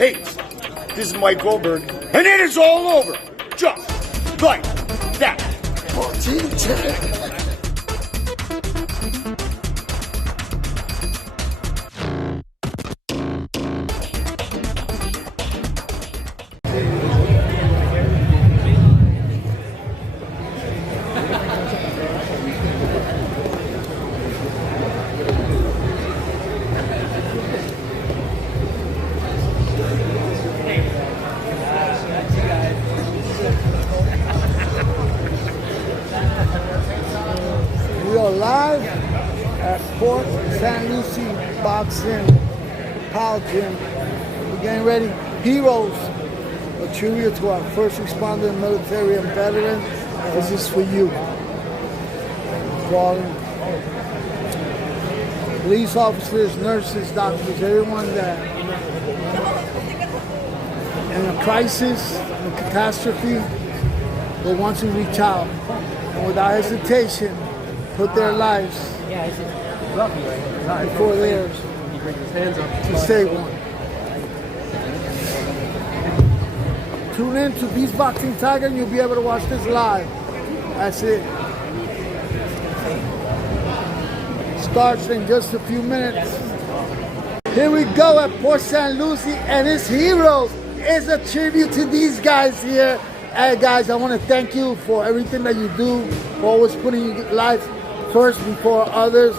hates. This is Mike Goldberg, and it is all over. Just like that. We are live at Port San Lucie Boxing Pal Gym. We're getting ready. Heroes, a tribute to our first responder, military, and veterans. This is for you. Calling police officers, nurses, doctors, everyone that in a crisis, in a catastrophe, but wants to reach out and without hesitation put their lives before theirs to save one. Tune in to Beast Boxing Tiger and you'll be able to watch this live. That's it. Starts in just a few minutes. Here we go at Port San Lucie and it's Heroes. It's a tribute to these guys here. Hey guys, I want to thank you for everything that you do, for always putting your life first before others.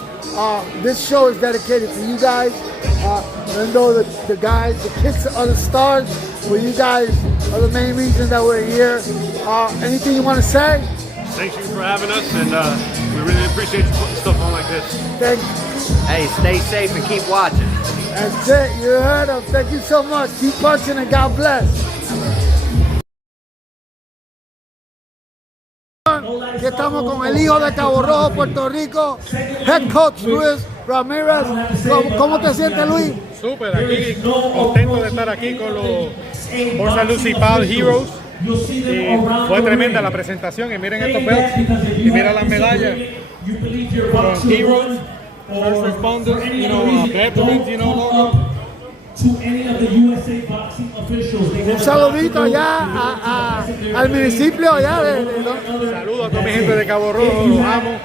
This show is dedicated to you guys. Even though the guys, the kids are the stars, but you guys are the main reason that we're here. Anything you want to say? Thank you for having us, and we really appreciate you putting stuff on like this. Thank you. Hey, stay safe and keep watching. That's it. You heard them. Thank you so much. Keep punching and God bless. Aquí estamos con el hijo de Cabo-Rojo, Puerto Rico, head coach Luis Ramírez. ¿Cómo te sientes, Luis? Súper, aquí contento de estar aquí con los Port San Lucie Pal Heroes. Y fue tremenda la presentación y miren estos belts y mira las medallas con Heroes, First Responders, veterans, logo. Un saludito allá al municipio allá Saludos a toda mi gente de Cabo-Rojo, los amo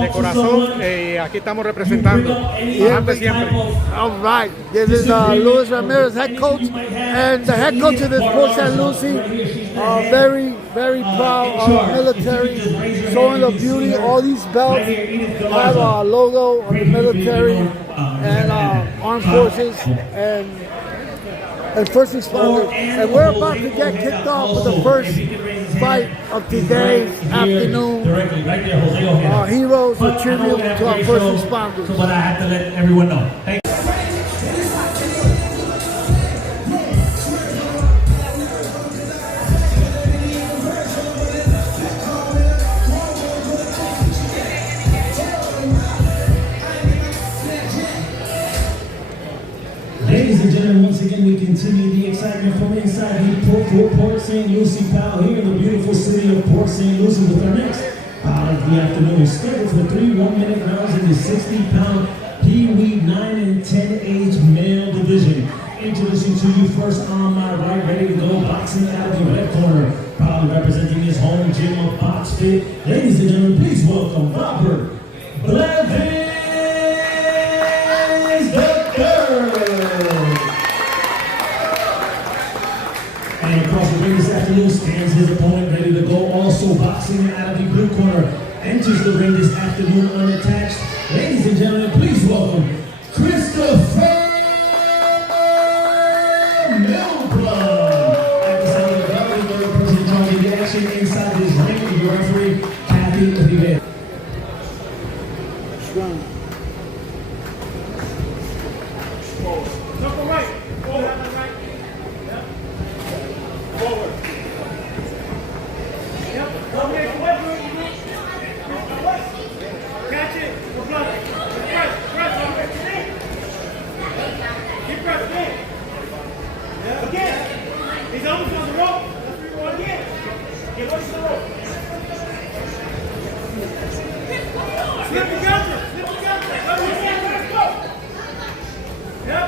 de corazón. Aquí estamos representando antes siempre. All right, this is Luis Ramirez, head coach, and the head coach of this Port San Lucie. Very, very proud military, showing the beauty. All these belts have a logo of the military and armed forces and first responders. And we're about to get kicked off with the first fight of today's afternoon. Heroes, a tribute to our first responders. But I have to let everyone know. Hey. Ladies and gentlemen, once again, we continue the excitement from inside the Port St. Lucie Pal here in the beautiful city of Port St. Lucie with our next bout of the afternoon. Scheduled for 3 1-minute rounds in the 60-pound Pee-wee 9 and 10 age male division. Introducing to you first on my right, ready to go, boxing out of the red corner, proudly representing his home gym of Box Fit. Ladies and gentlemen, please welcome Robert Blevins III. And across the ring this afternoon stands his opponent ready to go, also boxing out of the blue corner. Enters the ring this afternoon unattached. Ladies and gentlemen, please welcome Christopher Milblood. At the sound of the bell, the third person joining the action inside this ring, your referee, Kathy Rivera. Jump right. Forward. Right. Yep. Forward. Yep. Come here. Catch it. Go blood. Press. Keep pressing. Yeah. Again. He's almost on the rope. Let's reroll again. Get away from the rope. Slip together. Let's go. Yep.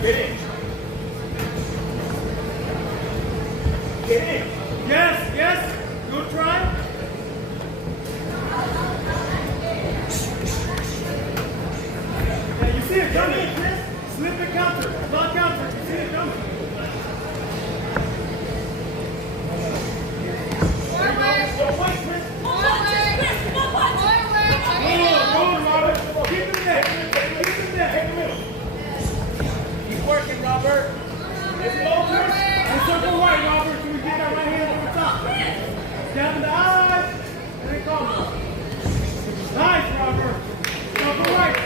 Get in. Get in. Yes, yes. Good try. Yeah, you see it coming, Chris. Slip and counter. Not counter. You see it coming. Working, Robert. Let's go, Chris. And circle right, Robert, so we get that right hand on the top. Down in the eyes, and then come. Nice, Robert. Circle right.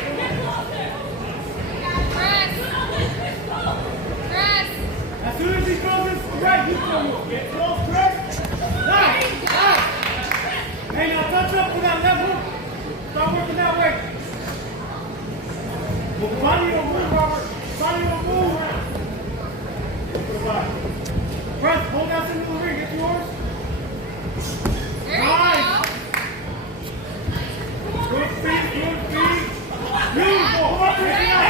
As soon as he goes this right, you come. Get close, Chris. Nice, nice. Hey, now touch up for that left hook. Start working that way. Well, body don't move, Robert. Body don't move. Press, hold that into the ring. Get yours. Nice. Good speed, good speed. Beautiful. Hold up this now.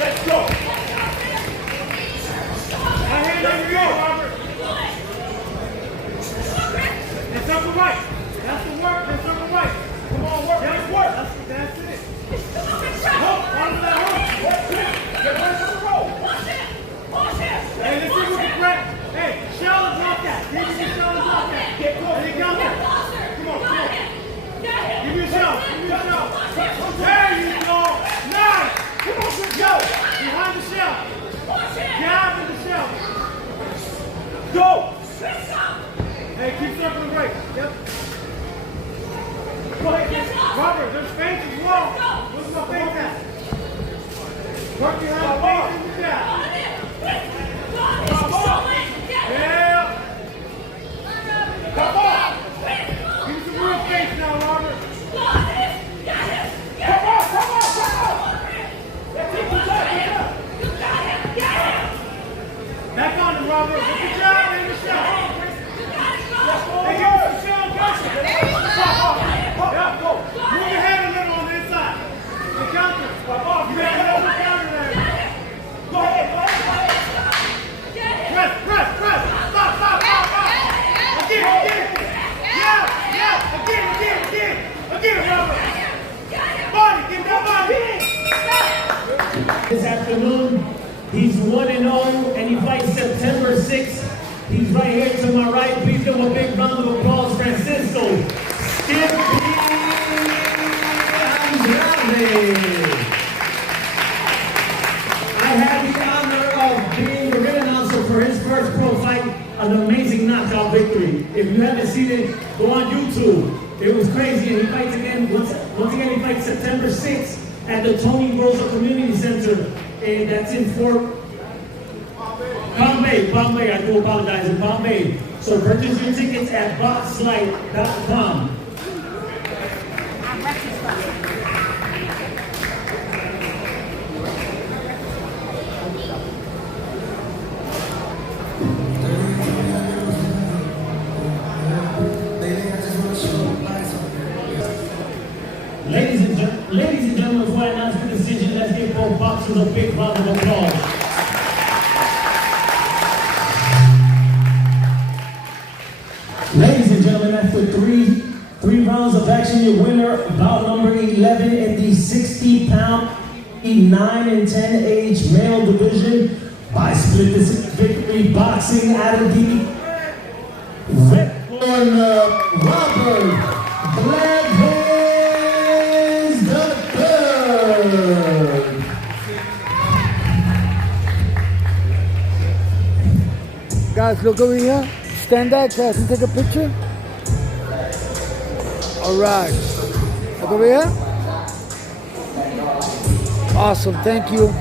Let's go. It's up and right. That's the work. That's up and right. Come on, work. That's work. That's it. Hook. Onto that hook. Get ready for the roll. Hey, let's see what the grab. Hey, shell and drop that. Give me your shell and drop that. Get close. Get down there. Come on, come on. Give me a shell. Give me a shell. There you go. Nice. Come on, let's go. Behind the shell. Jab in the shell. Go. Hey, keep circling right. Yep. Go ahead. Robert, there's face as well. Where's my face at? Work behind the face and the jab. Yeah. Come on. Give me some real face now, Robert. Come on, come on, come on. Let's keep the jab. Back on him, Robert. With the jab and the shot. Hey, give us some shell, guys. Yeah, go. Move your head a little on the inside. The counter. You got another counter there. Go ahead, go ahead, go ahead. Press, press, press. Stop, stop, stop, stop. Again, again. Yeah, yeah. Again, Robert. Body, get that body. This afternoon, he's 1-0 and he fights September 6th. He's right here to my right. Please give him a big round of applause, Francisco Skip Andrade. I had the honor of being the ring announcer for his first pro fight, an amazing knockout victory. If you haven't seen it, go on YouTube. It was crazy, and he fights again. Once again, he fights September 6th at the Tony Rosa Community Center, and that's in Bombay, I do apologize, in Bombay. So purchase your tickets at boxlight.com. Ladies and gentlemen, before I announce the decision, let's give both boxers a big round of applause. Ladies and gentlemen, after three rounds of action, your winner, bout number 11 in the 60-pound, 9 and 10 age male division, by split decision victory, boxing out of the red corner, Robert Gladys the Third. Guys, look over here. Stand back, guys, and take a picture. All right. Look over here. Awesome. Thank you.